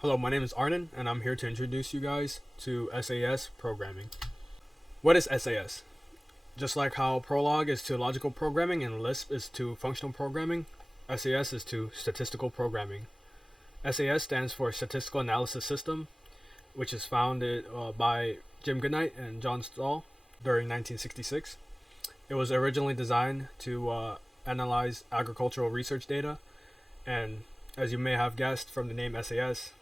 Hello, my name is Arnon, and I'm here to introduce you guys to SAS Programming. What is SAS? Just like how Prolog is to logical programming and Lisp is to functional programming, SAS is to statistical programming. SAS stands for Statistical Analysis System, which is founded by Jim Goodnight and John Stahl during 1966. It was originally designed to analyze agricultural research data, and as you may have guessed from the name SAS,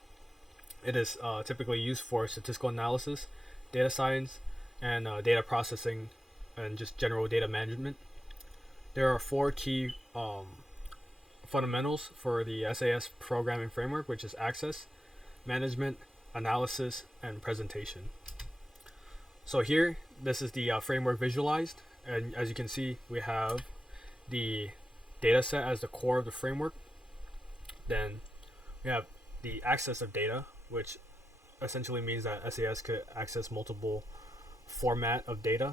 it is typically used for statistical analysis, data science, and data processing, and just general data management. There are four key fundamentals for the SAS programming framework, which is access, management, analysis, and presentation. So here, this is the framework visualized, and as you can see, we have the data set as the core of the framework. Then we have the access of data, which essentially means that SAS could access multiple format of data.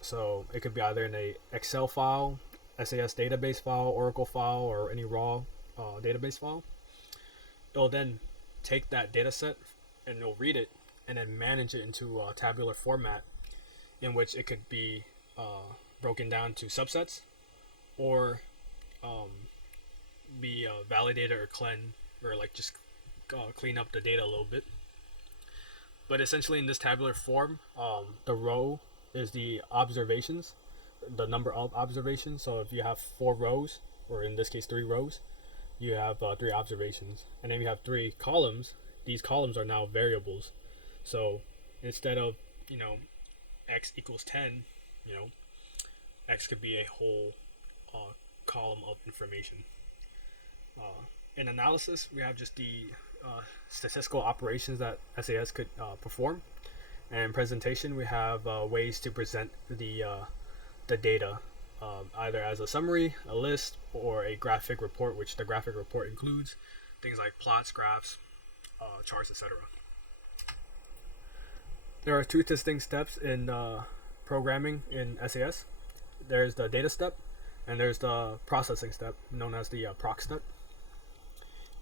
So it could be either in a Excel file, SAS database file, Oracle file, or any raw database file. It'll then take that data set and it'll read it and then manage it into a tabular format in which it could be broken down to subsets or be validated or cleansed or like just clean up the data a little bit. But essentially, in this tabular form, the row is the observations, the number of observations. So if you have 4 rows, or in this case 3 rows, you have 3 observations, and then you have 3 columns. These columns are now variables. So instead of x equals 10, x could be a whole column of information. In analysis, we have just the statistical operations that SAS could perform. And in presentation, we have ways to present the data, either as a summary, a list, or a graphic report, which the graphic report includes things like plots, graphs, charts, etc. There are 2 distinct steps in programming in SAS. There's the data step, and there's the processing step, known as the proc step.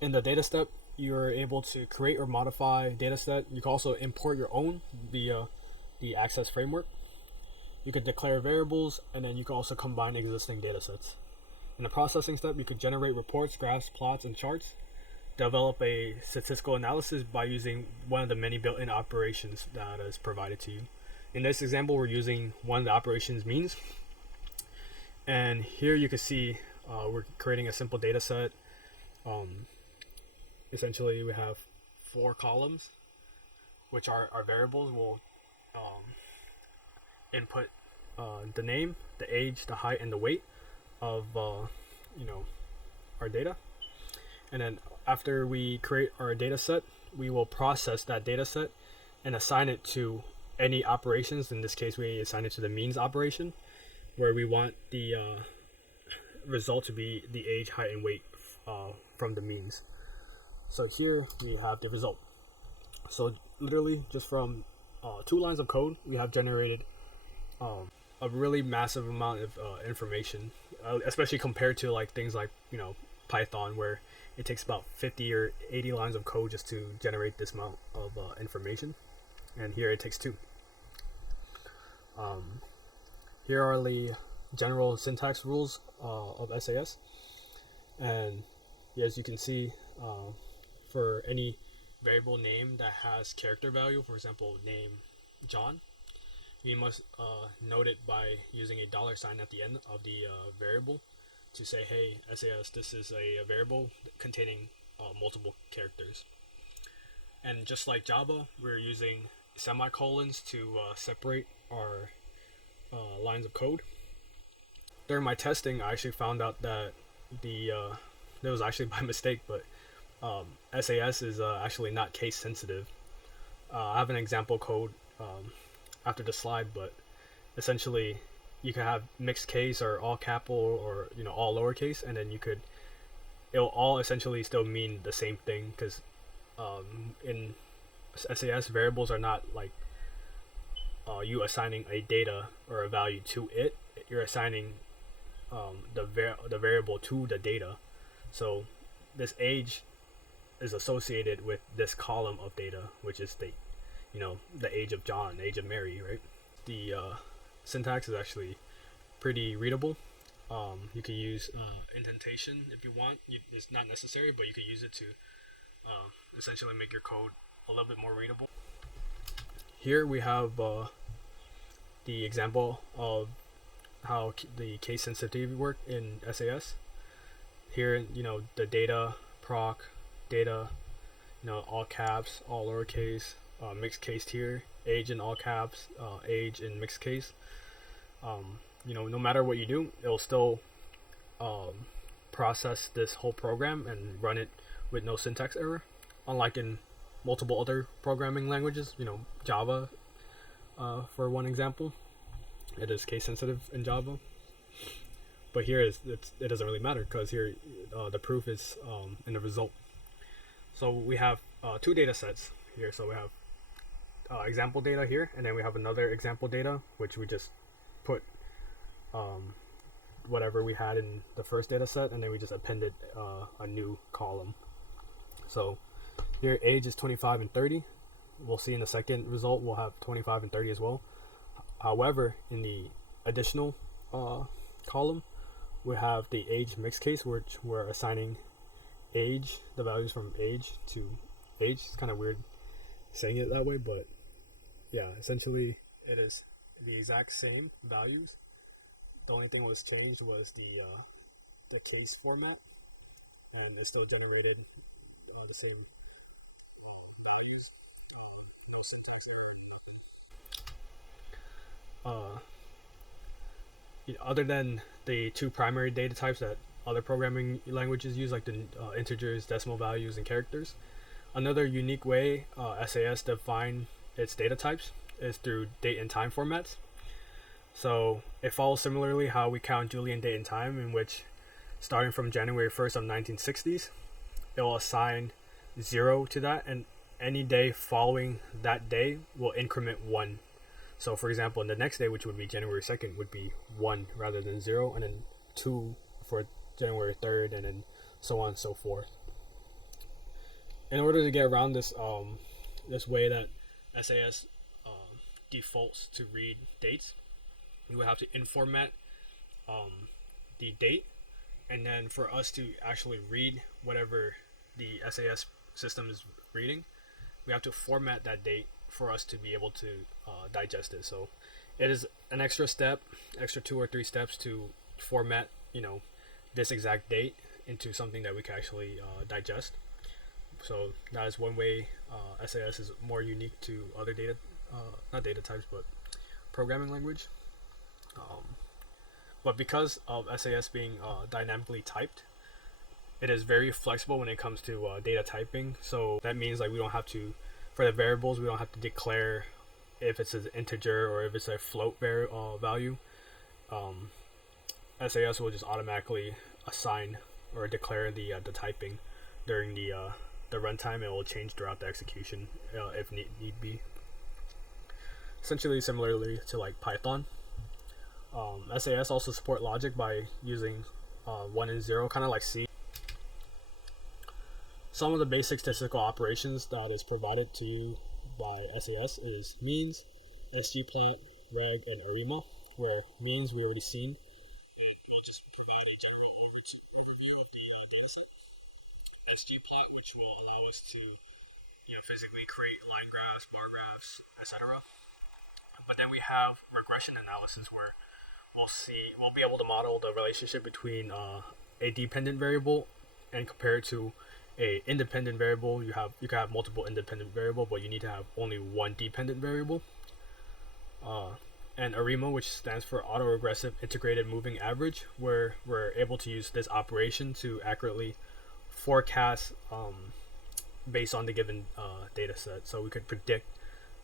In the data step, you're able to create or modify data set. You can also import your own via the Access framework. You could declare variables, and then you can also combine existing data sets. In the processing step, you could generate reports, graphs, plots, and charts. Develop a statistical analysis by using one of the many built-in operations that is provided to you. In this example, we're using one of the operations means. And here you can see we're creating a simple data set. Essentially, we have 4 columns, which are our variables. We'll input the name, the age, the height, and the weight of our data. And then after we create our data set, we will process that data set and assign it to any operations. In this case, we assign it to the means operation, where we want the result to be the age, height, and weight from the means. So here we have the result. So literally just from 2 lines of code, we have generated a really massive amount of information, especially compared to like things like Python, where it takes about 50 or 80 lines of code just to generate this amount of information, and here it takes 2. Here are the general syntax rules of SAS, and as you can see, for any variable name that has character value, for example, name John, we must note it by using a $sign at the end of the variable to say, hey, SAS, this is a variable containing multiple characters. And just like Java, we're using semicolons to separate our lines of code. During my testing, I actually found out that it was actually by mistake, but SAS is actually not case sensitive. I have an example code after the slide, but essentially you can have mixed case or all capital or all lowercase, and then it'll all essentially still mean the same thing, because in SAS, variables are not like you assigning a data or a value to it. You're assigning the variable to the data. So this age is associated with this column of data, which is the, the age of John, age of Mary, right? The syntax is actually pretty readable. You can use indentation if you want. It's not necessary, but you can use it to essentially make your code a little bit more readable. Here we have the example of how the case sensitivity work in SAS. Here, the data, proc, data, all caps, all lowercase, mixed case here, age in all caps, age in mixed case. No matter what you do, it'll still process this whole program and run it with no syntax error, unlike in multiple other programming languages. Java, for one example, it is case sensitive in Java, but here it doesn't really matter, because here the proof is in the result. So we have two data sets here. So we have example data here, and then we have another example data, which we just put whatever we had in the first data set, and then we just appended a new column. So here age is 25 and 30. We'll see in the second result we'll have 25 and 30 as well. However, in the additional column, we have the age mixed case, which we're assigning age, the values from age to age. It's kind of weird saying it that way, but yeah, essentially it is the exact same values. The only thing was changed was the case format, and it still generated the same values. No syntax error. Other than the two primary data types that other programming languages use, like the integers, decimal values, and characters, another unique way SAS define its data types is through date and time formats. So it follows similarly how we count Julian date and time, in which starting from January 1st of 1960s, it will assign 0 to that, and any day following that day will increment 1. So for example, the next day, which would be January 2nd, would be 1 rather than 0, and then 2 for January 3rd, and then so on and so forth. In order to get around this this way that SAS defaults to read dates, we would have to informat the date, and then for us to actually read whatever the SAS system is reading, we have to format that date for us to be able to digest it. So it is an extra 2 or 3 steps to format this exact date into something that we can actually digest. So that is one way SAS is more unique to other not data types, but programming language. But because of SAS being dynamically typed, it is very flexible when it comes to data typing. So that means like we don't have to, for the variables, we don't have to declare if it's an integer or if it's a float value. SAS will just automatically assign or declare the typing during the runtime. It will change throughout the execution if need be. Essentially similarly to like Python. SAS also support logic by using 1 and 0, kind of like C. Some of the basic statistical operations that is provided to you by SAS is means, sgplot, reg, and arima, where means we already seen. It will just provide a general overview of the data set. Sgplot, which will allow us to physically create line graphs, bar graphs, etc. But then we have regression analysis, where we'll be able to model the relationship between a dependent variable and compare it to a independent variable. You can have multiple independent variable, but you need to have only one dependent variable. And ARIMA, which stands for autoregressive integrated moving average, where we're able to use this operation to accurately forecast based on the given data set. So we could predict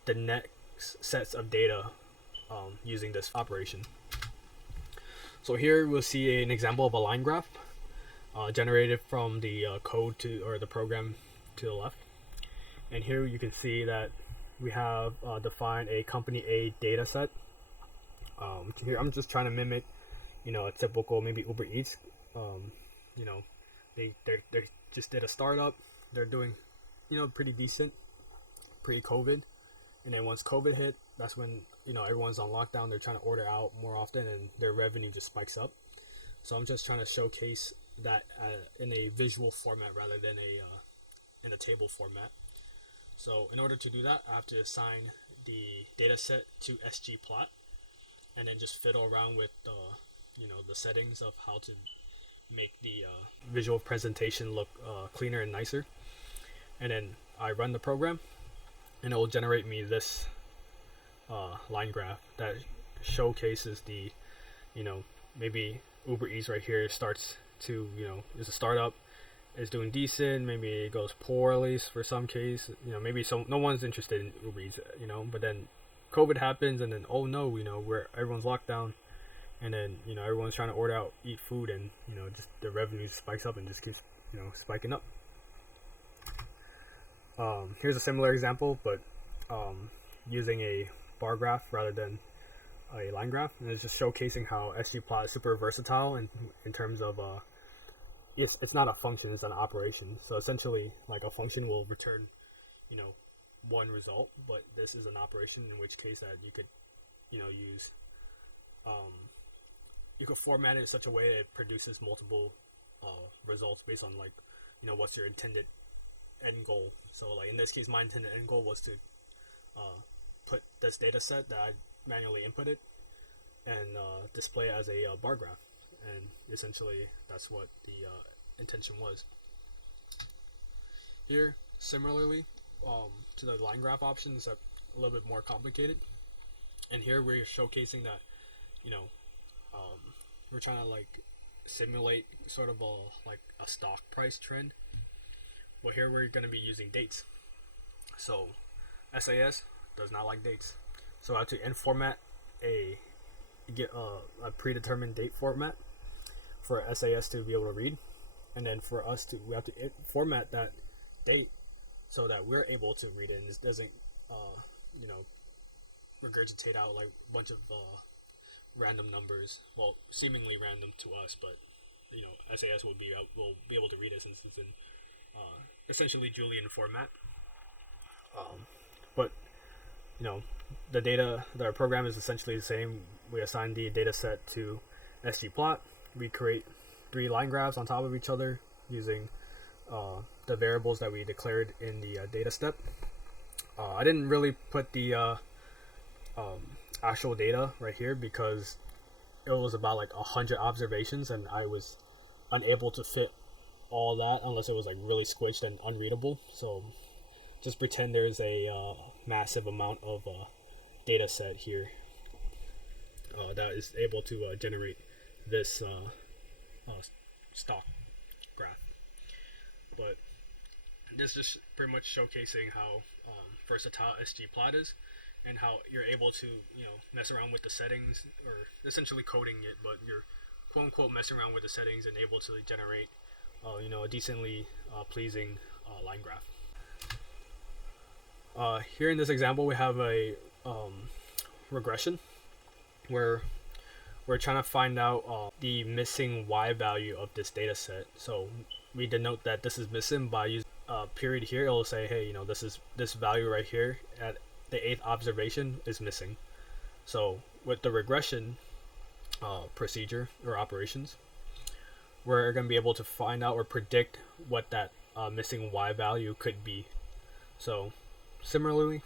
the next sets of data using this operation. So here we'll see an example of a line graph generated from the code or the program to the left. And here you can see that we have defined a company A data set. Here I'm just trying to mimic, a typical maybe Uber Eats. They just did a startup, they're doing, pretty decent pre-COVID, and then once COVID hit, that's when everyone's on lockdown. They're trying to order out more often, and their revenue just spikes up. So I'm just trying to showcase that in a visual format rather than in a table format. So in order to do that, I have to assign the data set to sgplot, and then just fiddle around with the settings of how to make the visual presentation look cleaner and nicer. And then I run the program, and it will generate me this line graph that showcases the, maybe Uber Eats right here starts to, is a startup, is doing decent, maybe it goes poorly for some case, maybe no one's interested in Uber Eats, but then COVID happens, and then where everyone's locked down, and then everyone's trying to eat food, and just the revenue spikes up and just keeps spiking up. Here's a similar example, but using a bar graph rather than a line graph, and it's just showcasing how sgplot is super versatile in terms of it's not a function, it's an operation. So essentially, like, a function will return one result, but this is an operation, in which case that you could use you could format it in such a way that it produces multiple results based on, like, what's your intended end goal. So, like, in this case, my intended end goal was to put this data set that I manually inputted and display as a bar graph, and essentially that's what the intention was. Here, similarly, to the line graph options, are a little bit more complicated, and here we're showcasing that we're trying to, like, simulate sort of a stock price trend. Well, here we're going to be using dates. So SAS does not like dates, so I have to format a predetermined date format for SAS to be able to read, and then we have to format that date so that we're able to read it, and this doesn't regurgitate out like a bunch of random numbers, well, seemingly random to us, but SAS will be able to read it since it's in essentially Julian format. But the data, our program is essentially the same. We assign the data set to sgplot. We create 3 line graphs on top of each other using the variables that we declared in the data step. I didn't really put the actual data right here because it was about like 100 observations, and I was unable to fit all that unless it was like really squished and unreadable. So just pretend there's a massive amount of data set here that is able to generate this stock graph. But this is pretty much showcasing how versatile sgplot is, and how you're able to mess around with the settings, or essentially coding it, but you're quote unquote messing around with the settings and able to generate a decently pleasing line graph. Here in this example, we have a regression where we're trying to find out the missing y value of this data set. So we denote that this is missing by using a period here. It'll say, hey, this value right here at the 8th observation is missing. So with the regression procedure or operations, we're going to be able to find out or predict what that missing y value could be. So similarly,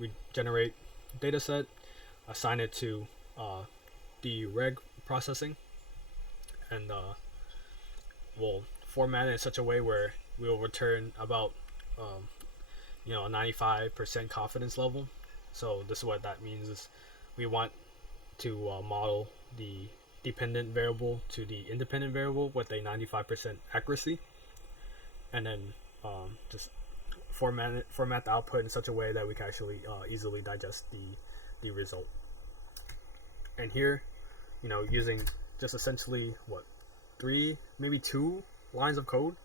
we generate data set, assign it to the reg processing, and we'll format it in such a way where we will return about a 95% confidence level. So this is what that means is we want to model the dependent variable to the independent variable with a 95% accuracy, and then just format the output in such a way that we can actually easily digest the result. And here, using just essentially 3, maybe 2 lines of code,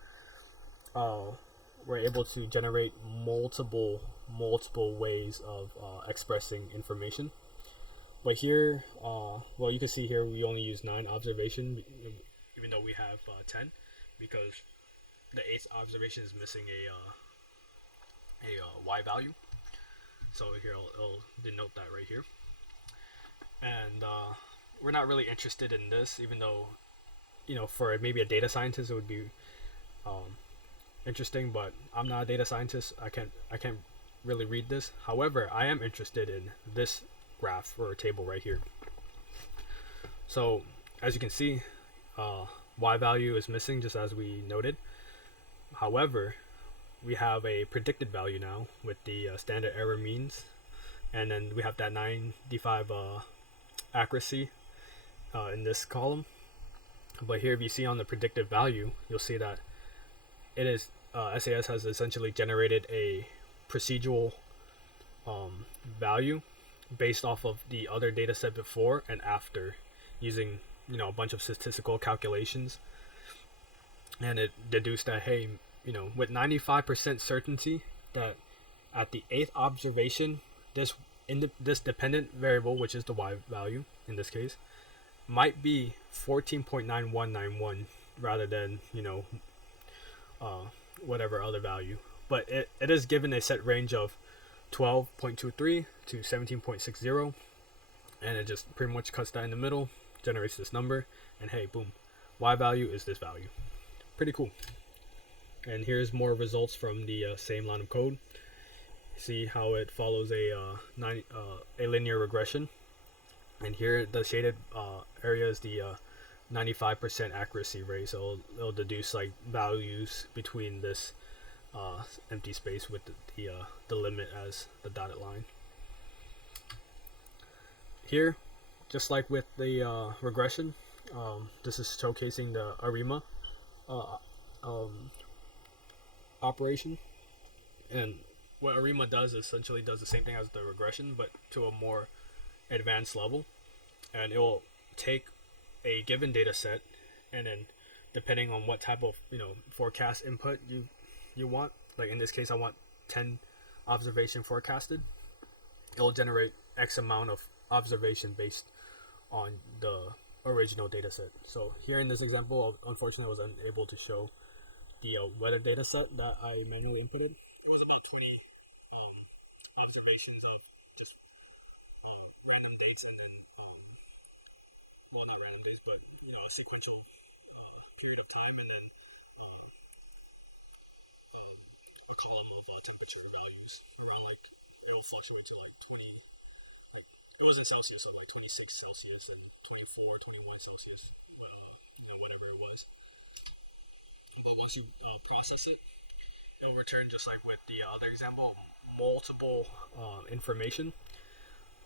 we're able to generate multiple ways of expressing information. But here, you can see here we only use 9 observation, even though we have 10, because the eighth observation is missing a y value. So here it'll denote that right here. And we're not really interested in this, even though, for maybe a data scientist it would be interesting, but I'm not a data scientist. I can't really read this. However, I am interested in this graph or table right here. So as you can see, y value is missing, just as we noted. However, we have a predicted value now with the standard error means, and then we have that 95 accuracy in this column. But here, if you see on the predictive value, you'll see that it is SAS has essentially generated a procedural value based off of the other data set before and after, using a bunch of statistical calculations, and it deduced that, hey, with 95% certainty that at the 8th observation, this dependent variable, which is the y value in this case, might be 14.9191 rather than whatever other value. But it is given a set range of 12.23 to 17.60, and it just pretty much cuts that in the middle, generates this number, and hey, boom, y value is this value. Pretty cool. And here's more results from the same line of code. See how it follows a linear regression, and here the shaded area is the 95% accuracy rate. So it'll deduce like values between this empty space with the limit as the dotted line. Here, just like with the regression, this is showcasing the ARIMA operation, and what ARIMA does essentially does the same thing as the regression, but to a more advanced level. And it will take a given data set, and then depending on what type of forecast input you want, like in this case I want 10 observation forecasted, it will generate X amount of observation based on the original data set. So here in this example, unfortunately I was unable to show the weather data set that I manually inputted. It was about 20 observations of just random dates, and then well, not random dates, but a sequential period of time, and then a column of temperature values around, like, it'll fluctuate to like 20. It was in Celsius, so like 26 Celsius and 24, 21 Celsius, whatever it was. But once you process it, it'll return, just like with the other example, multiple information.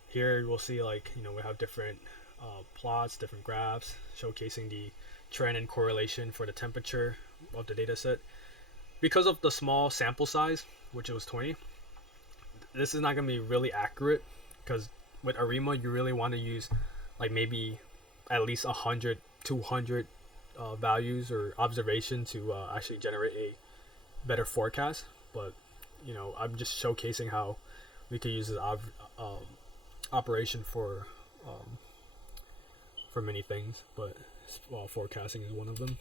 Here we'll see, like, we have different plots, different graphs showcasing the trend and correlation for the temperature of the data set. Because of the small sample size, which was 20, this is not going to be really accurate, because with ARIMA you really want to use like maybe at least 100, 200 values or observation to actually generate a better forecast. But I'm just showcasing how we could use this operation for many things, but forecasting is one of them.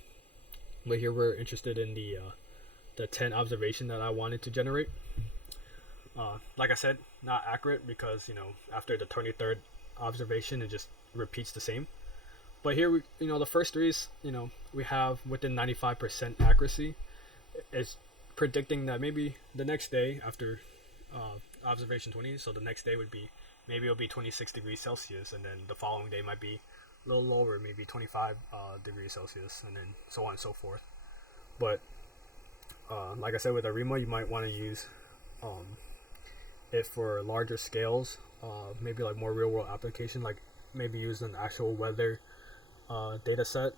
But here we're interested in the 10 observation that I wanted to generate. Like I said, not accurate, because after the 23rd observation it just repeats the same. But here the first three is we have within 95% accuracy. It's predicting that maybe the next day after observation 20, so the next day would be, maybe it'll be 26 degrees Celsius, and then the following day might be a little lower, maybe 25 degrees Celsius, and then so on and so forth. But like I said, with ARIMA you might want to use it for larger scales, maybe like more real world application, like maybe use an actual weather data set,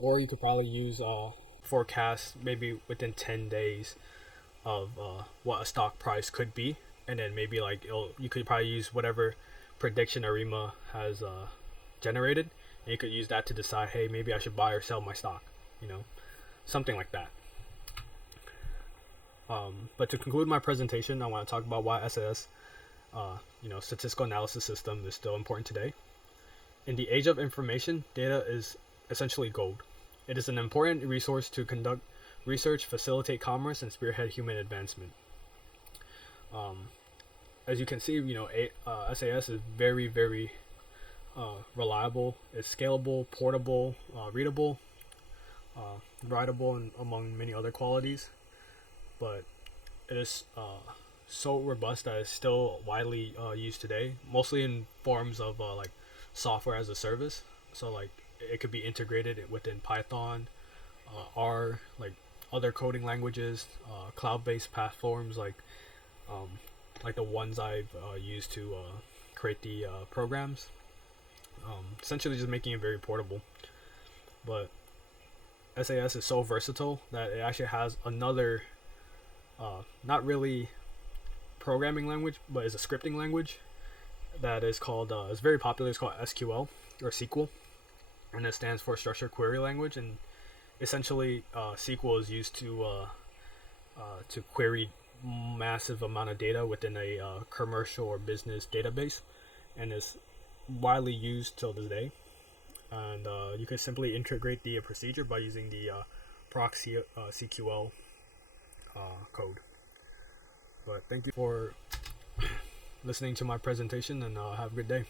or you could probably use forecast maybe within 10 days of what a stock price could be, and then maybe like you could probably use whatever prediction ARIMA has generated, and you could use that to decide, hey, maybe I should buy or sell my stock, something like that. But to conclude my presentation, I want to talk about why SAS statistical analysis system is still important today. In the age of information, data is essentially gold. It is an important resource to conduct research, facilitate commerce, and spearhead human advancement. As you can see, SAS is very reliable. It's scalable, portable, readable, writable, and among many other qualities. But it is so robust that it's still widely used today, mostly in forms of like software as a service. So like it could be integrated within Python, R, like other coding languages, cloud-based platforms like the ones I've used to create the programs. Essentially, just making it very portable. But SAS is so versatile that it actually has another, not really programming language, but is a scripting language that is called. It's very popular. It's called SQL or SQL, and it stands for Structured Query Language. And essentially, SQL is used to query massive amount of data within a commercial or business database, and is widely used till this day. And you can simply integrate the procedure by using the proxy CQL code. But thank you for listening to my presentation, and have a good day.